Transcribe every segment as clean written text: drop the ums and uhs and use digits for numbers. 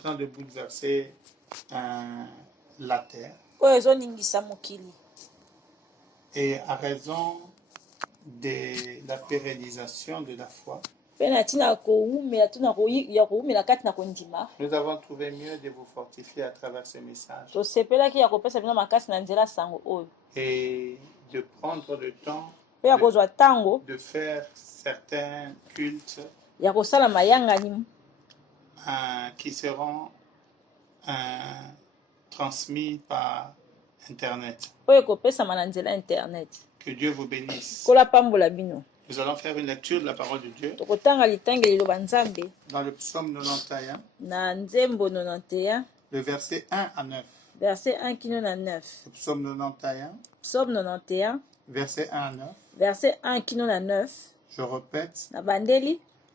train de bouleverser la terre. Et à raison de la pérennisation de la foi, nous avons trouvé mieux de vous fortifier à travers ce message et de prendre le temps de faire certains cultes qui seront transmis par Internet. Que Dieu vous bénisse. Nous allons faire une lecture de la parole de Dieu dans le psaume 91, le verset 1 à 9. Verset 1 qui nous a 9. Le psaume 91. Psaume 91. Verset 1 à 9. Verset 1 qui nous a 9. Je répète.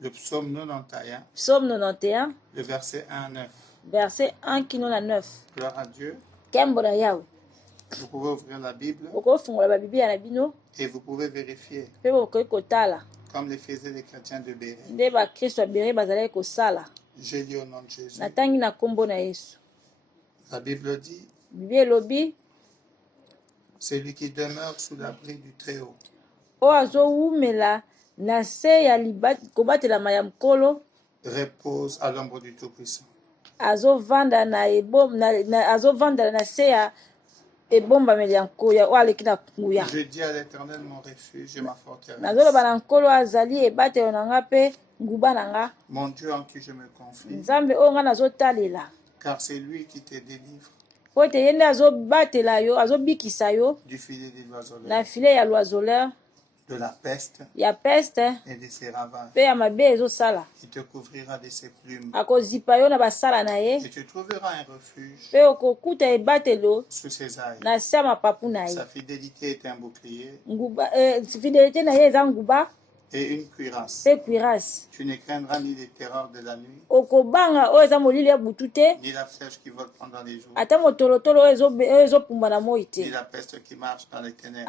Le psaume 91. Psaume 91. Le verset 1 à 9. Verset 1 qui nous a 9. Gloire à Dieu. Vous pouvez ouvrir la Bible et vous pouvez vérifier comme le faisaient les chrétiens de Béret. J'ai lu au nom de Jésus. La Bible dit, celui qui demeure sous l'abri du Très-Haut repose à l'ombre du Tout-Puissant. Je dis à l'Éternel mon refuge et ma forteresse, mon Dieu en qui je me confie, car c'est lui qui te délivre du filet de l'oiseleur, de la peste et de ses ravages. Il te couvrira de ses plumes et tu trouveras un refuge sous ses ailes. Sa fidélité est un bouclier et une cuirasse. Tu ne craindras ni les terreurs de la nuit, ni la flèche qui vole pendant les jours, ni la peste qui marche dans les ténèbres,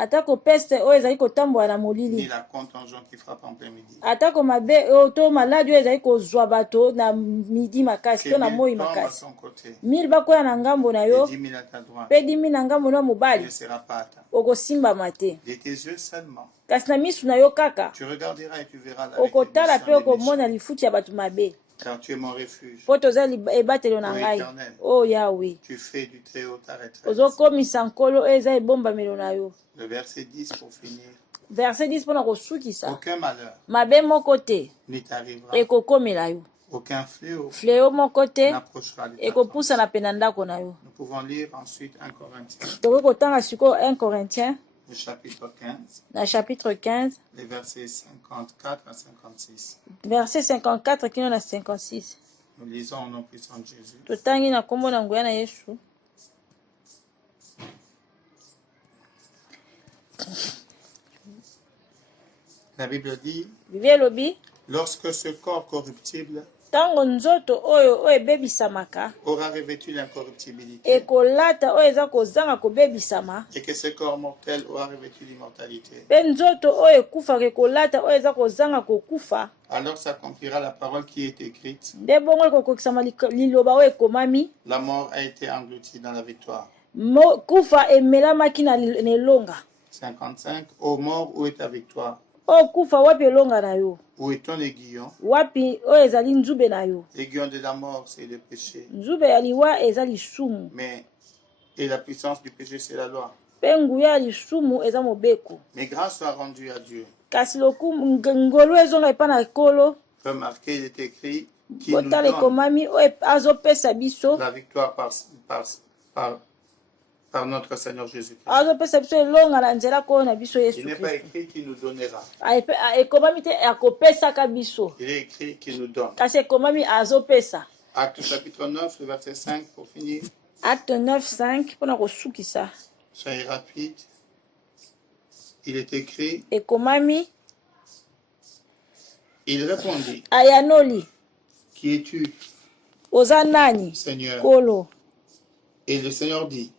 ni la contagion qui frappe en plein midi. Que 1000 tombent à son côté et 10 000 à ta droite, il ne sera pas atteint. De tes yeux seulement tu regarderas et tu verras la rétribution des méchants. Car tu es mon refuge. Ô Éternel, tu fais du Très-Haut ta retraite. Le verset 10 pour finir. Verset 10 aucun malheur ne t'arrivera. Aucun fléau n'approchera de ta tente. Nous pouvons lire ensuite 1 Corinthiens. Le chapitre 15, les versets 54 à 56. Verset 54 qui nous a 56. Nous lisons au nom puissant de Jésus. La Bible dit, lorsque ce corps corruptible aura revêtu l'incorruptibilité et que ce corps mortel aura revêtu l'immortalité, alors s'accomplira la parole qui est écrite. La mort a été engloutie dans la victoire. 55. Ô mort, où est ta victoire? Où est ton aiguillon? L'aiguillon de la mort, c'est le péché. Mais et la puissance du péché, c'est la loi. Mais grâce soit rendue à Dieu. Remarquez, il est écrit qu'il nous donne la victoire par notre Seigneur Jésus-Christ. Il n'est pas écrit qu'il nous donnera. Il est écrit qu'il nous donne. Acte chapitre 9, le verset 5 pour finir. Acte 9, 5. Soyez rapide. Il est écrit. Il répondit. Qui es-tu, Seigneur? Et le Seigneur dit,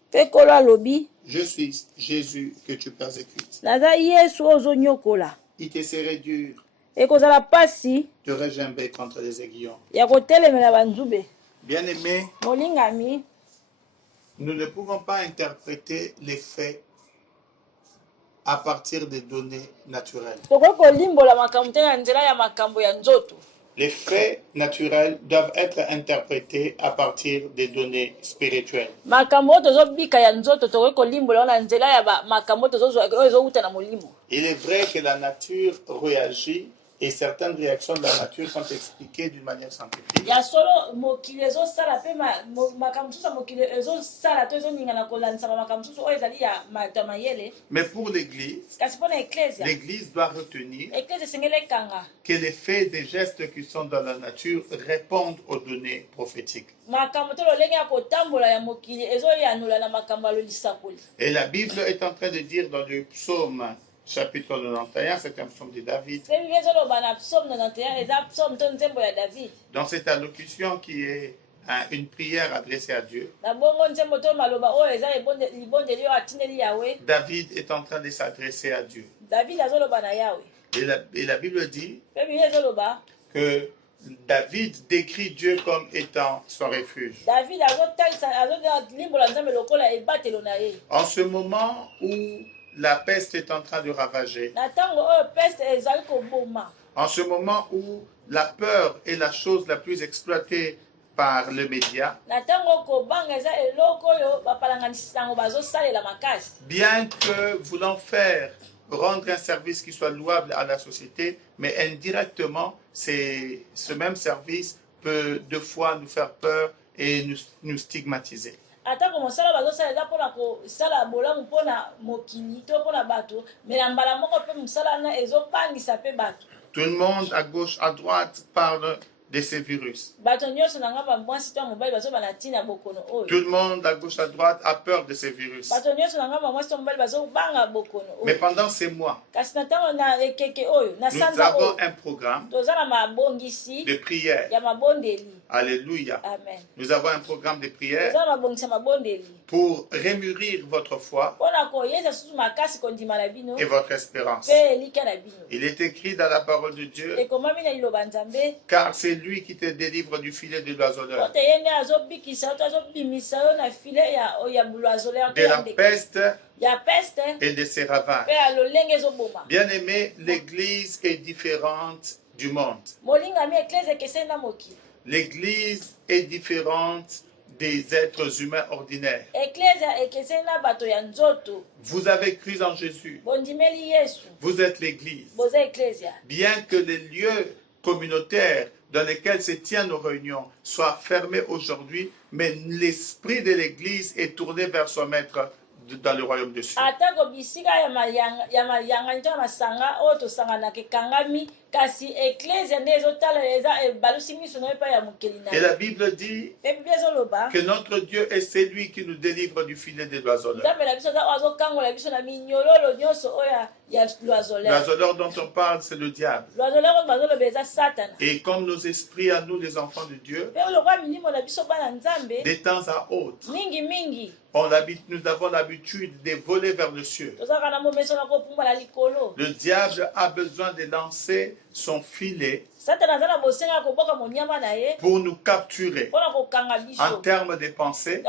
je suis Jésus que tu persécutes. Il te serait dur de regimber contre les aiguillons. Bien-aimés, molingami, nous ne pouvons pas interpréter les faits à partir des données naturelles. Les faits naturels doivent être interprétés à partir des données spirituelles. Il est vrai que la nature réagit et certaines réactions de la nature sont expliquées d'une manière scientifique. Mais pour l'Église, l'Église doit retenir que les faits et gestes qui sont dans la nature répondent aux données prophétiques. Et la Bible est en train de dire dans le psaume chapitre 91, c'est un psaume de David. Dans cette allocution qui est une prière adressée à Dieu, David est en train de s'adresser à Dieu. Et la Bible dit que David décrit Dieu comme étant son refuge. En ce moment où la peste est en train de ravager, en ce moment où la peur est la chose la plus exploitée par les médias, bien que voulant rendre un service qui soit louable à la société, mais indirectement, ce même service peut deux fois nous faire peur et nous stigmatiser. Tout le monde à gauche, à droite parle de ces virus. Tout le monde à gauche, à droite a peur de ces virus. Mais pendant ces mois, nous avons un programme de prière. Alléluia. Amen. Nous avons un programme de prière pour rémûrir votre foi et votre espérance. Il est écrit dans la parole de Dieu, car c'est lui qui te délivre du filet de l'oiseleur, de la peste et de ses ravages. Bien-aimé, l'Église est différente du monde. L'Église est différente des êtres humains ordinaires. Vous avez cru en Jésus. Vous êtes l'Église. Bien que les lieux communautaires dans lesquels se tiennent nos réunions soient fermés aujourd'hui, mais l'esprit de l'Église est tourné vers son maître dans le royaume de Dieu. Et la Bible dit que notre Dieu est celui qui nous délivre du filet de l'oiseleur. L'oiseleur dont on parle, c'est le diable. Et comme nos esprits à nous, les enfants de Dieu, des temps à autres, nous avons l'habitude de voler vers le ciel. Le diable a besoin de lancer son filet pour nous capturer en termes de pensée,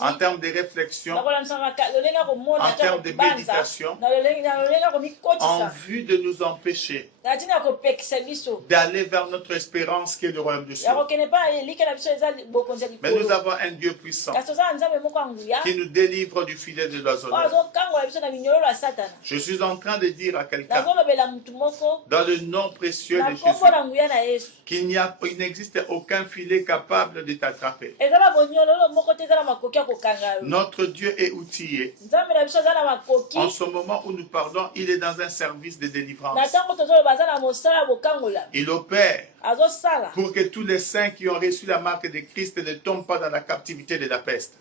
en termes de réflexion, en termes de méditation, en vue de nous empêcher d'aller vers notre espérance qui est le royaume du ciel. Mais nous avons un Dieu puissant qui nous délivre du filet de l'oiseleur. Je suis en train de dire à quelqu'un, dans le nom précieux de Jésus, qu'il n'existe aucun filet capable de t'attraper. Notre Dieu est outillé. En ce moment où nous parlons, il est dans un service de délivrance. Il opère pour que tous les saints qui ont reçu la marque de Christ ne tombent pas dans la captivité de la peste.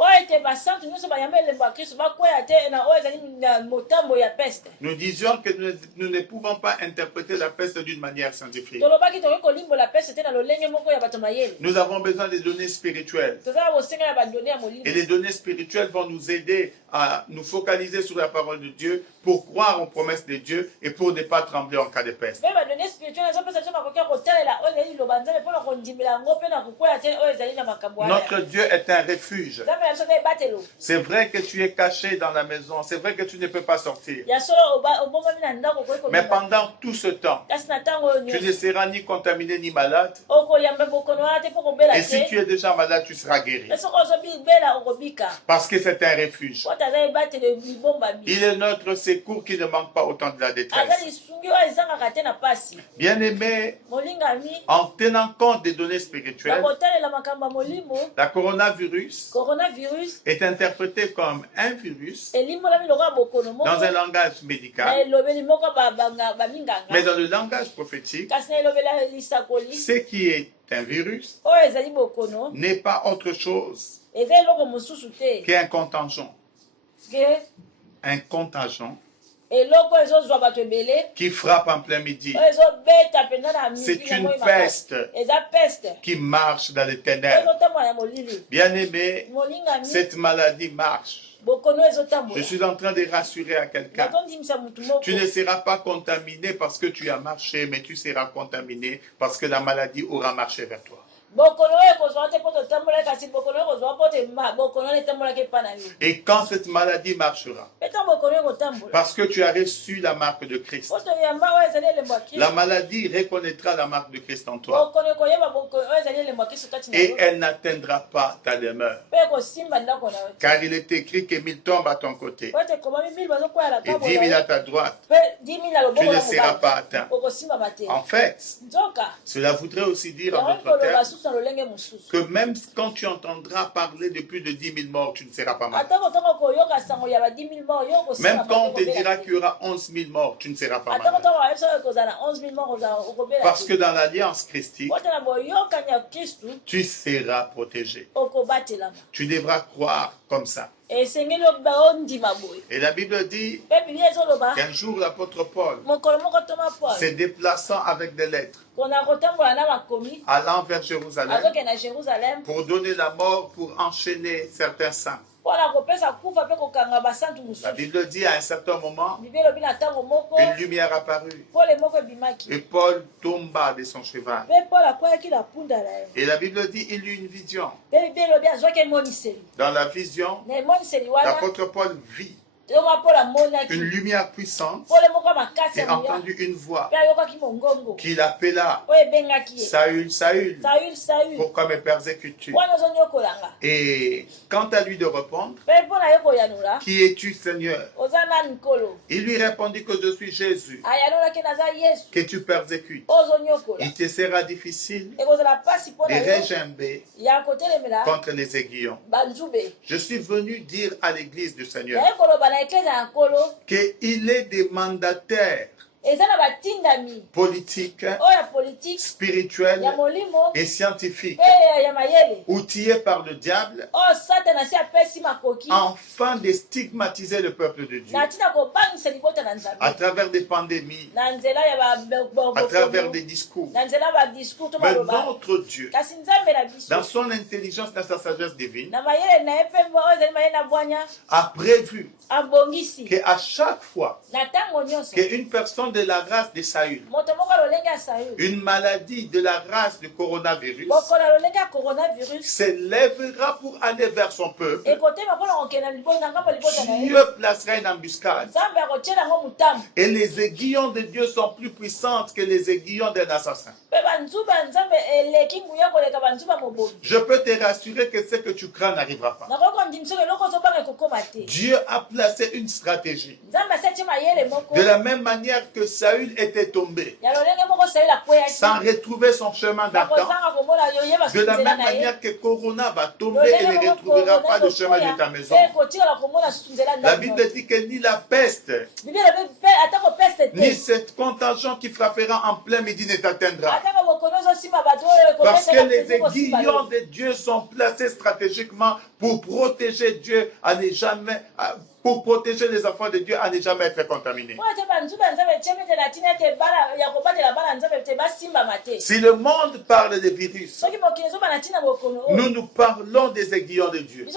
Nous disions que nous ne pouvons pas interpréter la peste d'une manière scientifique. scientifiques. Nous avons besoin des données spirituelles. Et les données spirituelles vont nous aider à nous focaliser sur la parole de Dieu pour croire aux promesses de Dieu et pour ne pas trembler en cas de peste. Notre Dieu est un refuge. C'est vrai que tu es caché dans la maison, c'est vrai que tu ne peux pas sortir. Mais pendant tout ce temps, tu ne seras ni contaminé ni malade. Et si tu es déjà malade, tu seras guéri. Parce que c'est un refuge. Il est notre secours qui ne manque pas au temps de la détresse. Bien-aimé, en tenant compte des données spirituelles, la coronavirus est interprété comme un virus dans un langage médical, mais dans le langage prophétique, ce qui est un virus n'est pas autre chose qu'un contingent. Un contingent qui frappe en plein midi. C'est une peste qui marche dans les ténèbres. Bien-aimé, cette maladie marche. Je suis en train de rassurer à quelqu'un. Tu ne seras pas contaminé parce que tu as marché, mais tu seras contaminé parce que la maladie aura marché vers toi. Et quand cette maladie marchera, parce que tu as reçu la marque de Christ, la maladie reconnaîtra la marque de Christ en toi et elle n'atteindra pas ta demeure. Car il est écrit que 1000 tombent à ton côté et 10 000 à ta droite. Tu ne seras pas atteint. En fait, cela voudrait aussi dire en d'autres termes que même quand tu entendras parler de plus de 10 000 morts, tu ne seras pas malade. Même quand on te dira qu'il y aura 11 000 morts, tu ne seras pas malade. Parce que dans l'alliance christique, tu seras protégé. Tu devras croire comme ça. Et la Bible dit qu'un jour l'apôtre Paul, se déplaçant avec des lettres, allant vers Jérusalem pour donner la mort, pour enchaîner certains saints. La Bible dit à un certain moment, une lumière apparut et Paul tomba de son cheval. Et la Bible dit il eut une vision. Dans la vision, l'apôtre Paul vit une lumière puissante et entendu une voix qui l'appela: Saül, Saül, pourquoi me persécutes-tu? Et quant à lui de répondre, qui es-tu, Seigneur? Il lui répondit que je suis Jésus, que tu persécutes. Il te sera difficile de regimber contre les aiguillons. Je suis venu dire à l'église du Seigneur qu'il est des mandataires politique, spirituel et scientifique, outillés par le diable, afin de stigmatiser le peuple de Dieu à travers des pandémies, à travers des discours. Mais notre Dieu, dans son intelligence, dans sa sagesse divine, a prévu qu'à chaque fois qu'une personne de la race de Saül, une maladie de la race du coronavirus, s'élèvera pour aller vers son peuple, Dieu placera une embuscade. Et les aiguillons de Dieu sont plus puissantes que les aiguillons d'un assassin. Je peux te rassurer que ce que tu crains n'arrivera pas. Dieu a placé une stratégie. De la même manière que Saül était tombé sans retrouver son chemin d'antan, de la même manière que Corona va tomber et ne retrouvera pas le chemin de ta maison. La Bible dit que ni la peste, ni cette contagion qui frappera en plein midi ne t'atteindra. Parce que les aiguillons de Dieu sont placés stratégiquement pour protéger Dieu à ne jamais pour protéger les enfants de Dieu à ne jamais être contaminés. Si le monde parle des virus, nous parlons des aiguillons de Dieu.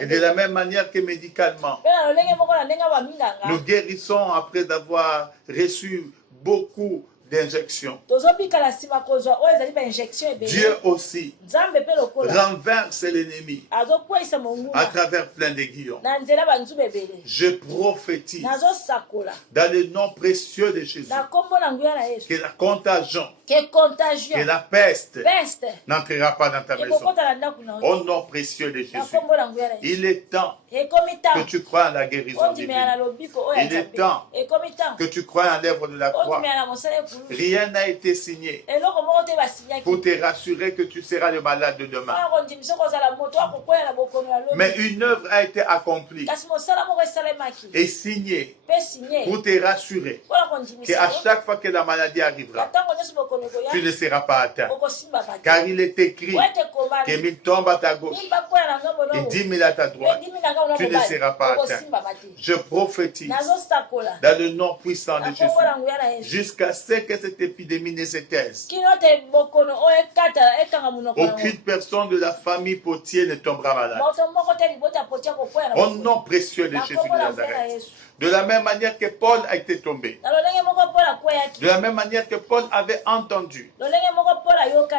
Et de la même manière que médicalement, nous guérissons après avoir reçu beaucoup d'injections. Dieu aussi renverse l'ennemi à travers plein d'aiguillons. Je prophétise dans le nom précieux de Jésus que la contagion, que la peste n'entrera pas dans ta maison. Au nom précieux de Jésus. Il est temps que tu crois en la guérison divine. Il est temps que tu crois en l'œuvre de la croix. Rien n'a été signé pour te rassurer que tu seras le malade de demain. Mais une œuvre a été accomplie et signée pour te rassurer qu'à chaque fois que la maladie arrivera, tu ne seras pas atteint. Car il est écrit que 1000 tombent à ta gauche et 10 000 à ta droite. Tu ne seras pas atteint. Je prophétise dans le nom puissant de Jésus jusqu'à ce que cette épidémie ne se taise. Aucune personne de la famille Potier ne tombera malade. Au nom précieux de Jésus de Nazareth. De la même manière que Paul a été tombé. De la même manière que Paul avait entendu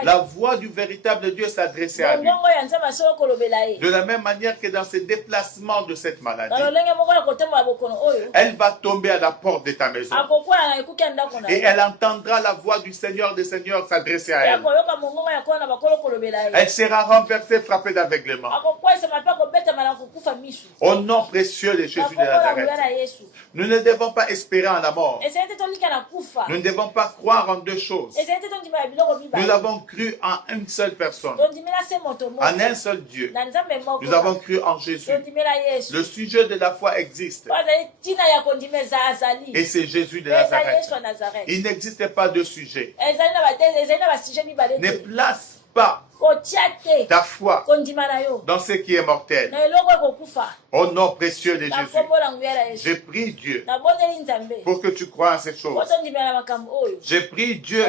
la voix du véritable Dieu s'adresser à lui. De la même manière que dans ce déplacement de cette maladie, elle va tomber à la porte de ta maison. Et elle entendra la voix du Seigneur des Seigneurs s'adresser à elle. Elle sera renversée, frappée d'aveuglement. Au nom précieux de Jésus de Nazareth. Nous ne devons pas espérer en la mort. Nous ne devons pas croire en deux choses. Nous avons cru en une seule personne, en un seul Dieu. Nous avons cru en Jésus. Le sujet de la foi existe. Et c'est Jésus de Nazareth. Il n'existe pas de sujet. Ne place pas ta foi dans ce qui est mortel. Au nom précieux de Jésus, je prie Dieu pour que tu crois en ces choses. Je prie Dieu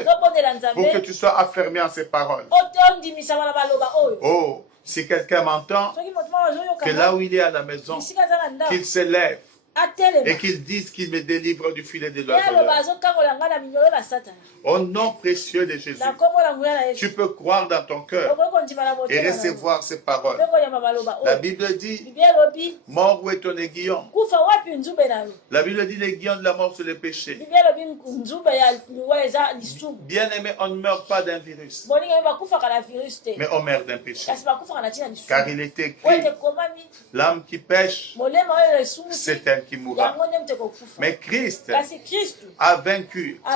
pour que tu sois affermi en ces paroles. Oh, si quelqu'un m'entend, que là où il est à la maison, qu'il se lève et qu'ils disent qu'ils me délivrent du filet de l'oiseleur. Au nom précieux de Jésus, tu peux croire dans ton cœur et recevoir ces paroles. La Bible dit, mort où est ton aiguillon? La Bible dit, l'aiguillon de la mort, c'est le péché. Bien aimé, on ne meurt pas d'un virus, mais on meurt d'un péché. Car il est écrit, l'âme qui pêche, c'est elle qui mourra. Mais Christ a vaincu